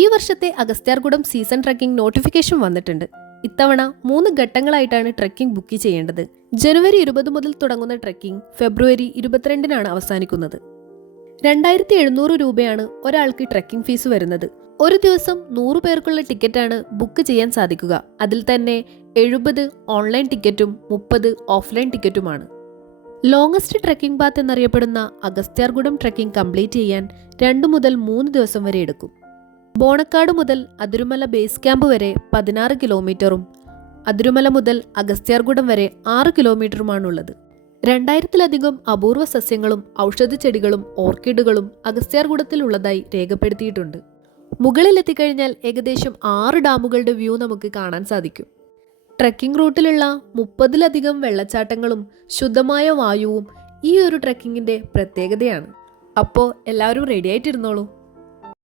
ഈ വർഷത്തെ Agasthyarkoodam season trekking notification വന്നിട്ടുണ്ട്. ഇത്തവണ മൂന്ന് ഘട്ടങ്ങളായിട്ടാണ് ട്രക്കിംഗ് ബുക്ക് ചെയ്യേണ്ടത്. ജനുവരി ഇരുപത് മുതൽ തുടങ്ങുന്ന ട്രക്കിംഗ് ഫെബ്രുവരി ഇരുപത്തിരണ്ടിനാണ് അവസാനിക്കുന്നത്. രണ്ടായിരത്തി എഴുന്നൂറ് രൂപയാണ് ഒരാൾക്ക് ട്രക്കിംഗ് ഫീസ് വരുന്നത്. ഒരു ദിവസം നൂറ് പേർക്കുള്ള ടിക്കറ്റാണ് ബുക്ക് ചെയ്യാൻ സാധിക്കുക. അതിൽ തന്നെ എഴുപത് ഓൺലൈൻ ടിക്കറ്റും മുപ്പത് ഓഫ്ലൈൻ ടിക്കറ്റുമാണ്. ലോങ്ങസ്റ്റ് ട്രക്കിംഗ് പാത്ത് എന്നറിയപ്പെടുന്ന അഗസ്ത്യാർകുടം ട്രക്കിംഗ് കംപ്ലീറ്റ് ചെയ്യാൻ രണ്ട് മുതൽ മൂന്ന് ദിവസം വരെ എടുക്കും. ബോണക്കാട് മുതൽ അതിരുമല ബേസ് ക്യാമ്പ് വരെ പതിനാറ് കിലോമീറ്ററും അതിരുമല മുതൽ അഗസ്ത്യാർകുടം വരെ ആറ് കിലോമീറ്ററുമാണുള്ളത് രണ്ടായിരത്തിലധികം അപൂർവ സസ്യങ്ങളും ഔഷധച്ചെടികളും ഓർക്കിഡുകളും അഗസ്ത്യാർകുടത്തിലുള്ളതായി രേഖപ്പെടുത്തിയിട്ടുണ്ട്. മുകളിലെത്തിക്കഴിഞ്ഞാൽ ഏകദേശം ആറ് ഡാമുകളുടെ വ്യൂ നമുക്ക് കാണാൻ സാധിക്കും. ട്രക്കിംഗ് റൂട്ടിലുള്ള മുപ്പതിലധികം വെള്ളച്ചാട്ടങ്ങളും ശുദ്ധമായ വായുവും ഈ ഒരു ട്രക്കിങ്ങിന്റെ പ്രത്യേകതയാണ്. അപ്പോൾ എല്ലാവരും റെഡി ആയിട്ടിരുന്നോളൂ.